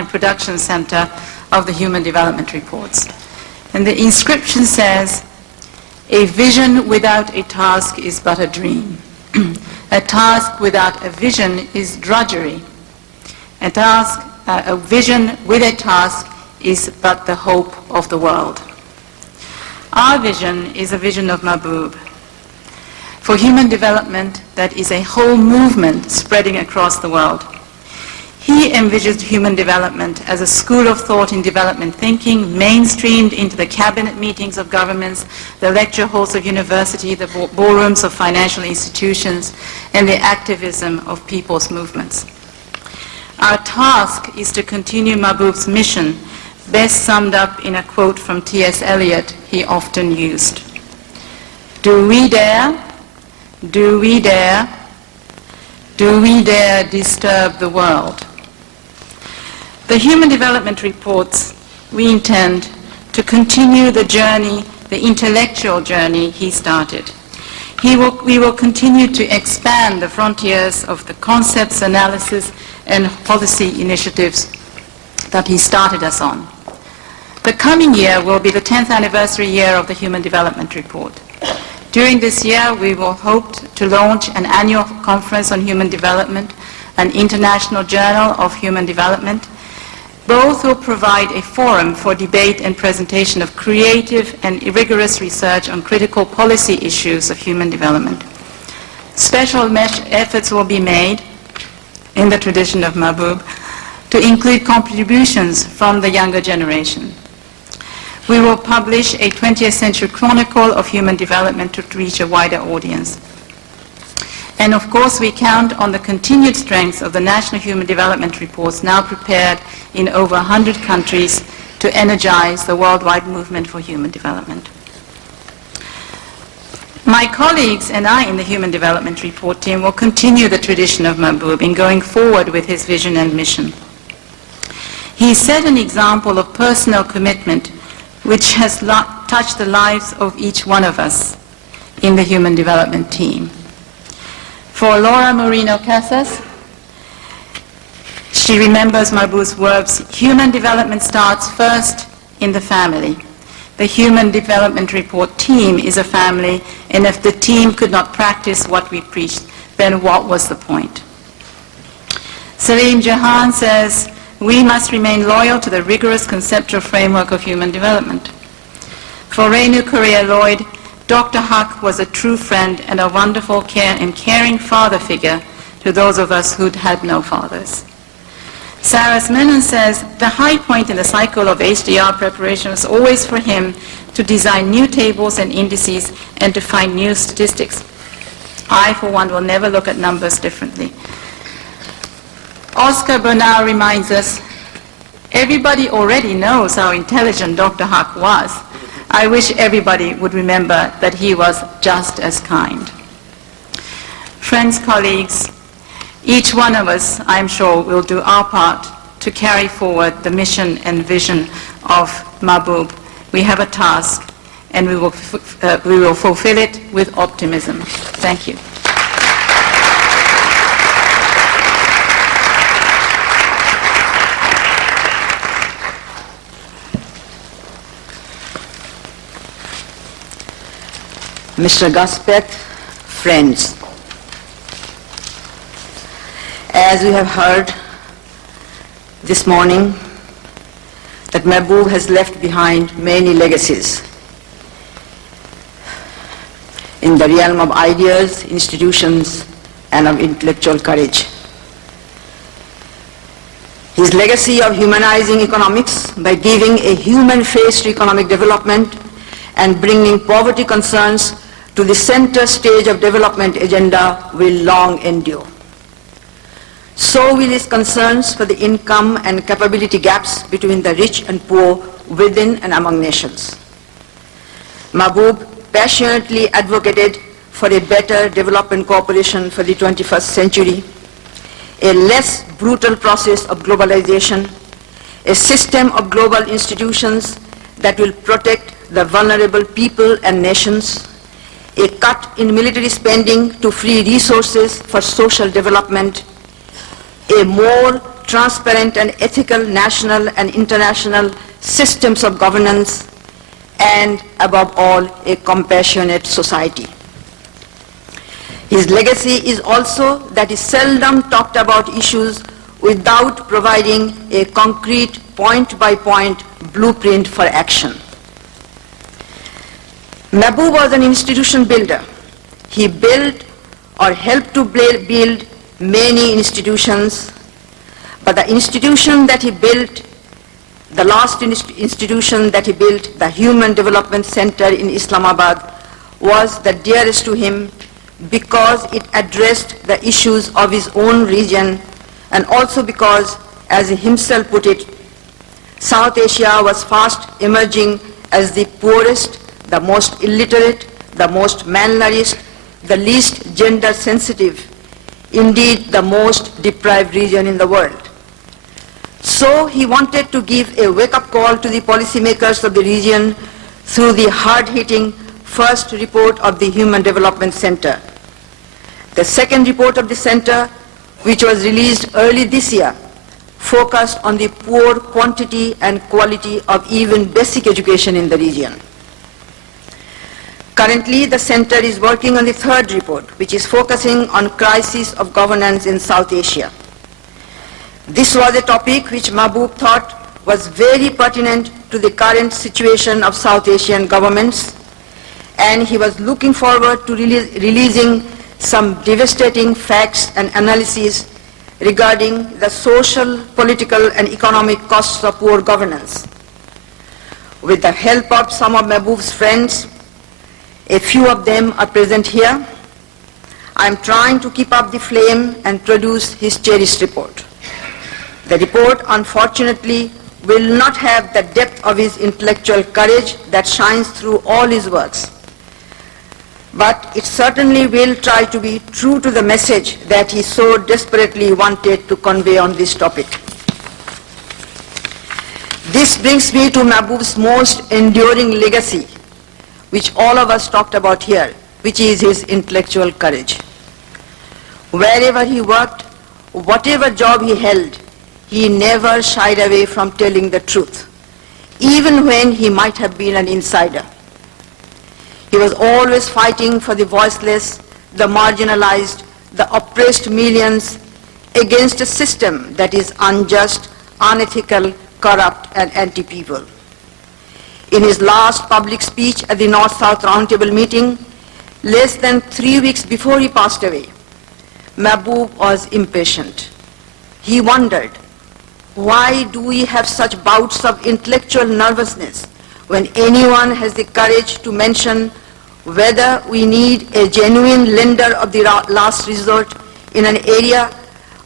and production center of the Human Development Reports. And the inscription says, "A vision without a task is but a dream. A task without a vision is drudgery. A vision with a task is but the hope of the world." Our vision is a vision of Mahbub for human development that is a whole movement spreading across the world. He envisioned human development as a school of thought in development thinking, mainstreamed into the cabinet meetings of governments, the lecture halls of university, the ballrooms of financial institutions, and the activism of people's movements. Our task is to continue Mahbub's mission, best summed up in a quote from T.S. Eliot he often used. Do we dare? Do we dare? Do we dare disturb the world? The Human Development Reports, we intend to continue the journey, the intellectual journey he started. We will continue to expand the frontiers of the concepts, analysis, and policy initiatives that he started us on. The coming year will be the 10th anniversary year of the Human Development Report. During this year, we will hope to launch an annual conference on human development, an international journal of human development. Both will provide a forum for debate and presentation of creative and rigorous research on critical policy issues of human development. Special efforts will be made, in the tradition of Mahbub, to include contributions from the younger generation. We will publish a 20th century chronicle of human development to reach a wider audience. And of course, we count on the continued strength of the National Human Development Reports now prepared in over 100 countries to energize the worldwide movement for human development. My colleagues and I in the Human Development Report team will continue the tradition of Mahbub in going forward with his vision and mission. He set an example of personal commitment which has touched the lives of each one of us in the Human Development team. For Laura Moreno Casas, she remembers Mahbub's words, "Human development starts first in the family. The Human Development Report team is a family, and if the team could not practice what we preached, then what was the point?" Salim Jahan says, "We must remain loyal to the rigorous conceptual framework of human development." For Renu Correa Lloyd, Dr. Haq was a true friend and a wonderful and caring father figure to those of us who'd had no fathers. Sarah Menon says, "The high point in the cycle of HDR preparation was always for him to design new tables and indices and to find new statistics. I, for one, will never look at numbers differently." Oscar Bernal reminds us, "Everybody already knows how intelligent Dr. Haq was. I wish everybody would remember that he was just as kind." Friends, colleagues, each one of us, I'm sure, will do our part to carry forward the mission and vision of Mahbub. We have a task, and we will fulfill it with optimism. Thank you. Mr. Gaspet, friends, as we have heard this morning, that Mahbub has left behind many legacies in the realm of ideas, institutions, and of intellectual courage. His legacy of humanizing economics by giving a human face to economic development and bringing poverty concerns to the center stage of development agenda will long endure. So will his concerns for the income and capability gaps between the rich and poor within and among nations. Mahbub passionately advocated for a better development cooperation for the 21st century, a less brutal process of globalization, a system of global institutions that will protect the vulnerable people and nations, a cut in military spending to free resources for social development, a more transparent and ethical national and international systems of governance, and above all, a compassionate society. His legacy is also that he seldom talked about issues without providing a concrete point-by-point blueprint for action. Mahbub was an institution builder. He built or helped to build many institutions, but the institution that he built, the last institution that he built, the Human Development Center in Islamabad, was the dearest to him because it addressed the issues of his own region, and also because, as he himself put it, South Asia was fast emerging as the poorest, the most illiterate, the most malnourished, the least gender sensitive, indeed the most deprived region in the world. So he wanted to give a wake-up call to the policymakers of the region through the hard-hitting first report of the Human Development Center. The second report of the center, which was released early this year, focused on the poor quantity and quality of even basic education in the region. Currently, the center is working on the third report, which is focusing on crisis of governance in South Asia. This was a topic which Mahbub thought was very pertinent to the current situation of South Asian governments, and he was looking forward to releasing some devastating facts and analyses regarding the social, political, and economic costs of poor governance. With the help of some of Mahbub's friends, a few of them are present here, I am trying to keep up the flame and produce his cherished report. The report, unfortunately, will not have the depth of his intellectual courage that shines through all his works, but it certainly will try to be true to the message that he so desperately wanted to convey on this topic. This brings me to Mahbub's most enduring legacy, which all of us talked about here, which is his intellectual courage. Wherever he worked, whatever job he held, he never shied away from telling the truth, even when he might have been an insider. He was always fighting for the voiceless, the marginalized, the oppressed millions against a system that is unjust, unethical, corrupt, and anti-people. In his last public speech at the North-South Roundtable meeting, less than 3 weeks before he passed away, Mahbub was impatient. He wondered, why do we have such bouts of intellectual nervousness when anyone has the courage to mention whether we need a genuine lender of the last resort in an era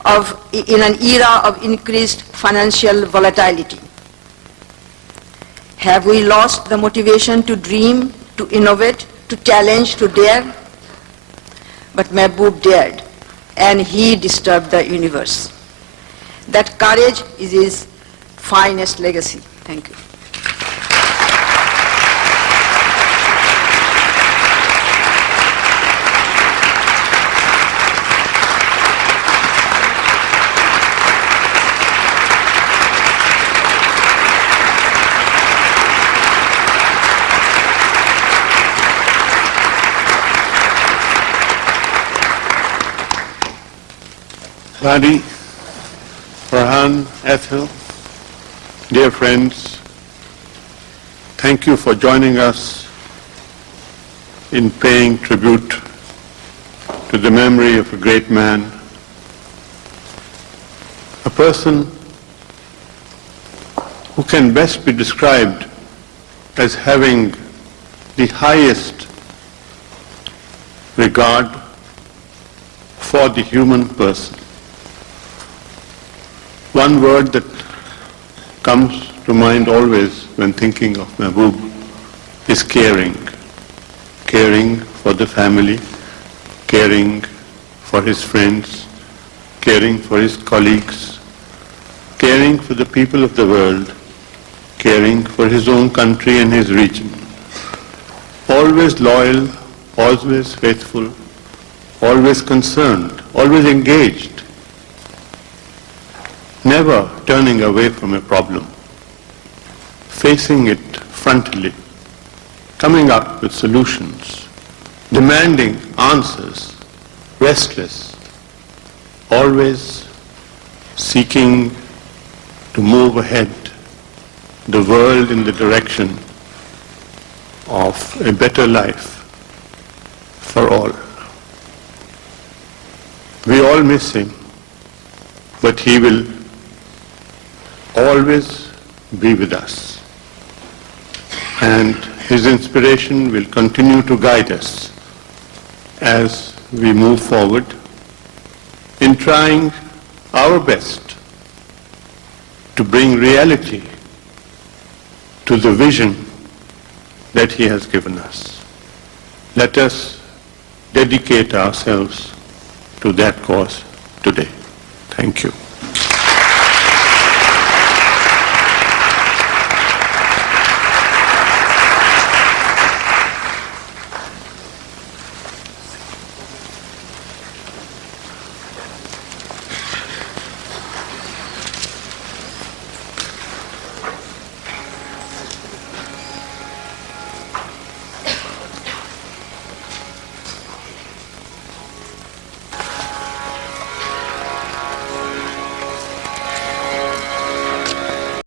of increased financial volatility? Have we lost the motivation to dream, to innovate, to challenge, to dare? But Mahbub dared, and he disturbed the universe. That courage is his finest legacy. Thank you. Ladi, Farhan, Ethel, dear friends, thank you for joining us in paying tribute to the memory of a great man, a person who can best be described as having the highest regard for the human person. One word that comes to mind always when thinking of Mahbub is caring. Caring for the family, caring for his friends, caring for his colleagues, caring for the people of the world, caring for his own country and his region. Always loyal, always faithful, always concerned, always engaged. never turning away from a problem, facing it frontally, coming up with solutions, demanding answers, restless, always seeking to move ahead the world in the direction of a better life for all. We all miss him, but he will always be with us. And his inspiration will continue to guide us as we move forward in trying our best to bring reality to the vision that he has given us. Let us dedicate ourselves to that cause today. Thank you.